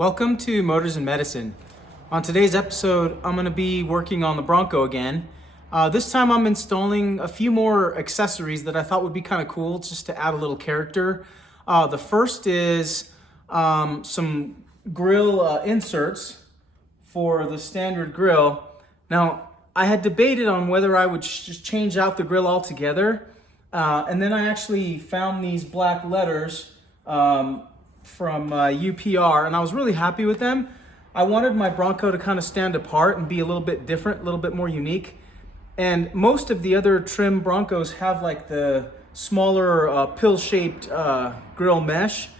Welcome to Motors and Medicine. On today's episode, I'm going to be working on the Bronco again. This time I'm installing a few more accessories that I thought would be kind of cool just to add a little character. The first is some grille inserts for the standard grille. Now, I had debated on whether I would just change out the grille altogether. And then I actually found these black letters from UPR, and I was really happy with them. I wanted my Bronco to kind of stand apart and be a little bit different, a little bit more unique. And most of the other trim Broncos have like the smaller pill-shaped grille mesh.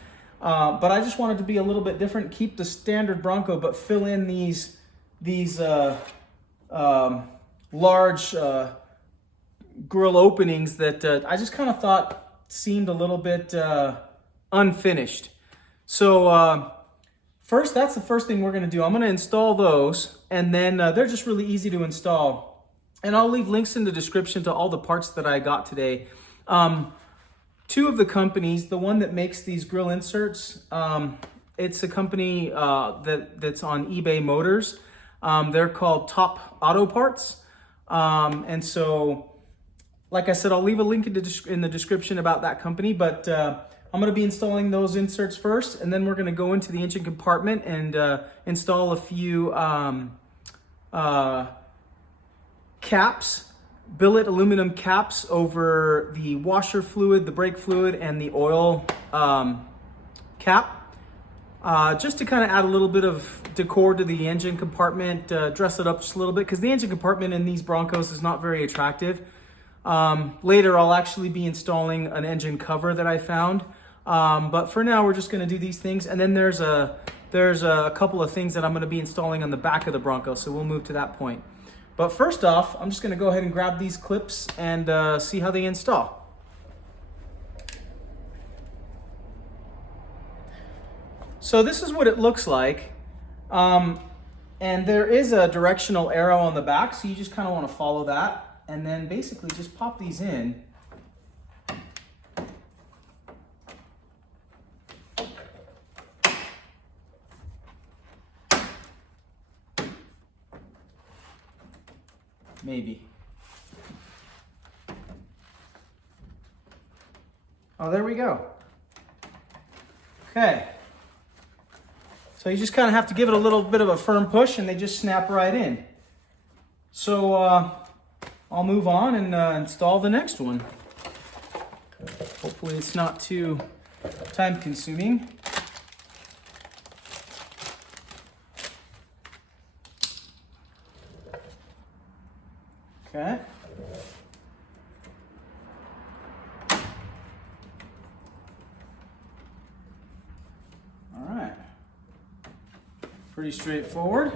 But I just wanted to be a little bit different, keep the standard Bronco, but fill in these large grille openings that I just kind of thought seemed a little bit unfinished. So first, that's the first thing we're going to do. I'm going to install those, and then they're just really easy to install. And I'll leave links in the description to all the parts that I got today. Two of the companies, the one that makes these grille inserts, it's a company that's on eBay Motors. They're called Top Auto Parts. And so, like I said, I'll leave a link in the description about that company, but I'm going to be installing those inserts first, and then we're going to go into the engine compartment and install a few caps, billet aluminum caps over the washer fluid, the brake fluid, and the oil cap, just to kind of add a little bit of decor to the engine compartment, dress it up just a little bit, because the engine compartment in these Broncos is not very attractive. Later, I'll actually be installing an engine cover that I found. But for now, we're just going to do these things. And then there's a couple of things that I'm going to be installing on the back of the Bronco. So we'll move to that point. But first off, I'm just going to go ahead and grab these clips and see how they install. So this is what it looks like. And there is a directional arrow on the back. So you just kind of want to follow that. And then basically just pop these in. Maybe. Oh, there we go. Okay. So you just kind of have to give it a little bit of a firm push and they just snap right in. So I'll move on and install the next one. Hopefully it's not too time consuming. Okay. All right. Pretty straightforward.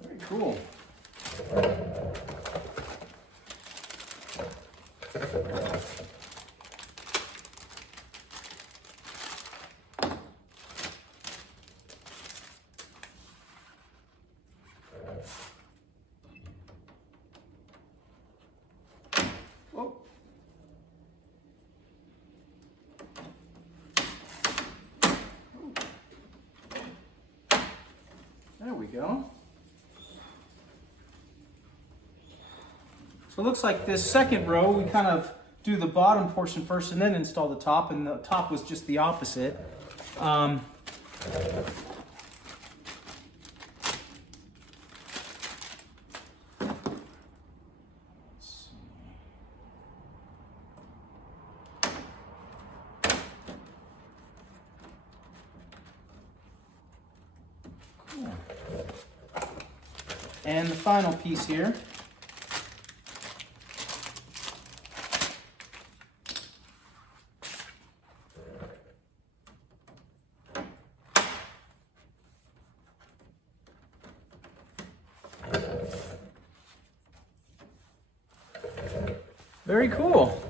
Very cool. Whoa. There we go. So it looks like this second row, we kind of do the bottom portion first and then install the top, and the top was just the opposite. Cool. And the final piece here. Very cool.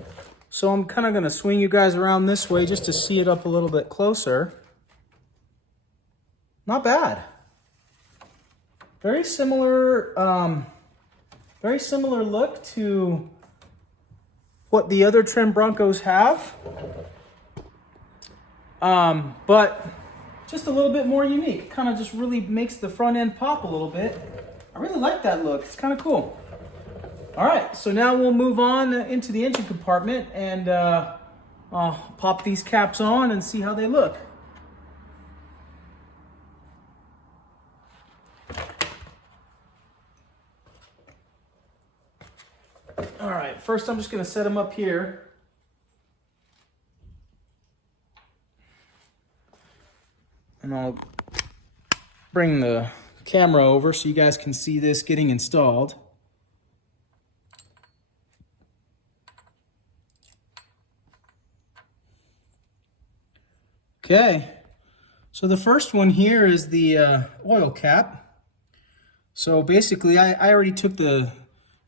So I'm kind of going to swing you guys around this way just to see it up a little bit closer. Not bad. Very similar look to what the other trim Broncos have, but just a little bit more unique. Kind of just really makes the front end pop a little bit. I really like that look. It's kind of cool. All right, so now we'll move on into the engine compartment and I'll pop these caps on and see how they look. All right, first I'm just going to set them up here. And I'll bring the camera over so you guys can see this getting installed. Okay, so the first one here is the oil cap. So basically I already took the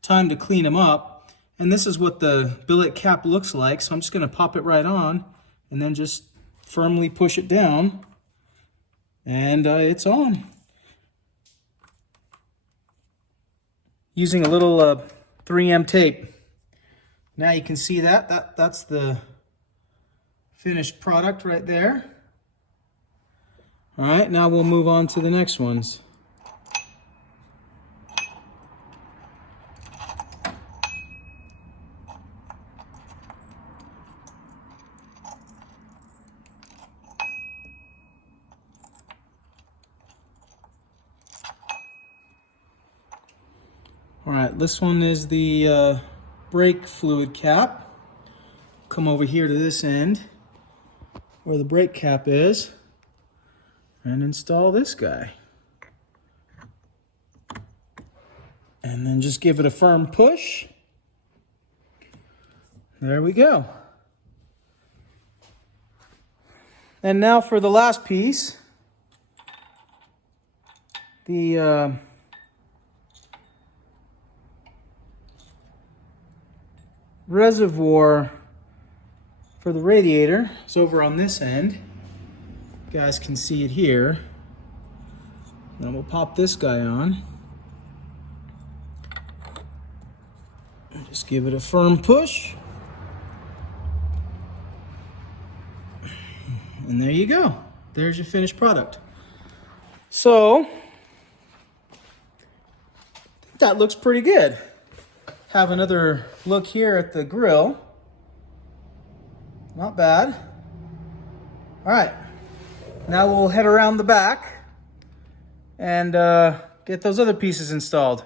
time to clean them up, and this is what the billet cap looks like. So I'm just going to pop it right on and then just firmly push it down, and it's on. Using a little 3M tape. Now you can see that's the finished product right there. All right, now we'll move on to the next ones. All right, this one is the brake fluid cap. Come over here to this end where the brake cap is and install this guy. And then just give it a firm push. There we go. And now for the last piece, the reservoir for the radiator is over on this end. You guys can see it here. Then we'll pop this guy on. And just give it a firm push. And there you go. There's your finished product. So, I think that looks pretty good. Have another look here at the grill. Not bad. All right, now we'll head around the back and get those other pieces installed.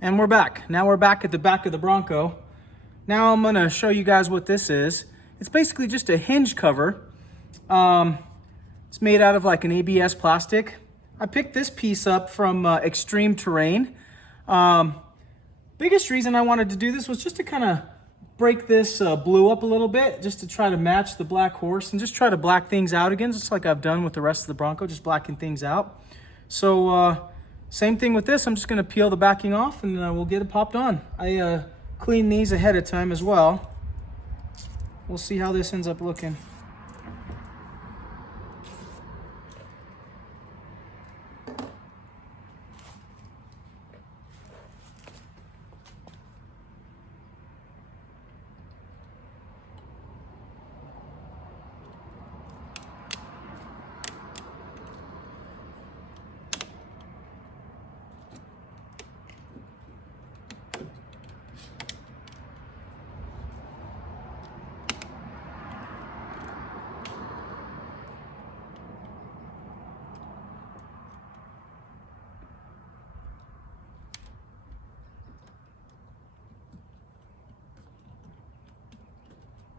And we're back. Now we're back at the back of the Bronco. Now I'm gonna show you guys what this is. It's basically just a hinge cover. It's made out of like an ABS plastic. I picked this piece up from Extreme Terrain. Biggest reason I wanted to do this was just to kind of break this blue up a little bit, just to try to match the black horse and just try to black things out again, just like I've done with the rest of the Bronco, just blacking things out. So same thing with this. I'm just going to peel the backing off and we'll get it popped on. I cleaned these ahead of time as well. We'll see how this ends up looking.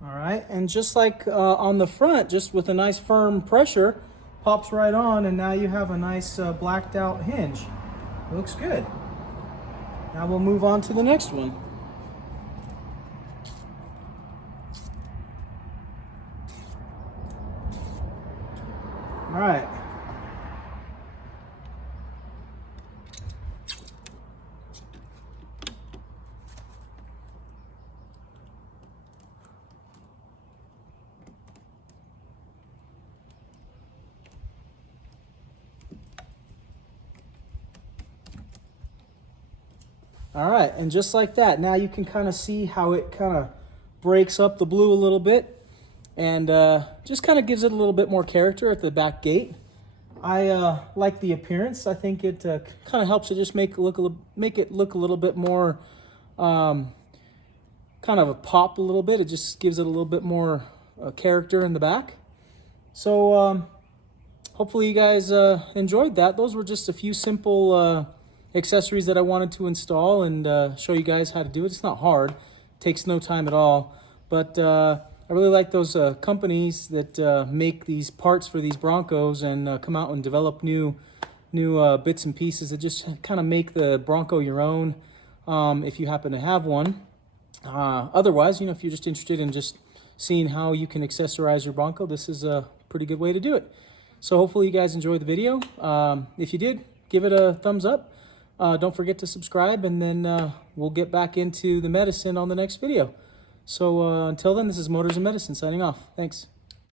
All right, and just like on the front, just with a nice firm pressure, pops right on, and now you have a nice blacked out hinge. Looks good. Now we'll move on to the next one. All right. All right, and just like that, now you can kind of see how it kind of breaks up the blue a little bit and just kind of gives it a little bit more character at the back gate. I like the appearance. I think it kind of helps it just make it look a little bit more kind of a pop a little bit. It just gives it a little bit more character in the back. So hopefully you guys enjoyed that. Those were just a few simple accessories that I wanted to install and show you guys how to do it. It's not hard. It takes no time at all. But I really like those companies that make these parts for these Broncos and come out and develop new bits and pieces that just kind of make the Bronco your own if you happen to have one. Otherwise, if you're just interested in just seeing how you can accessorize your Bronco, this is a pretty good way to do it. So hopefully you guys enjoyed the video. If you did, give it a thumbs up. Don't forget to subscribe, and then we'll get back into the medicine on the next video. So until then, this is Motors and Medicine signing off. Thanks.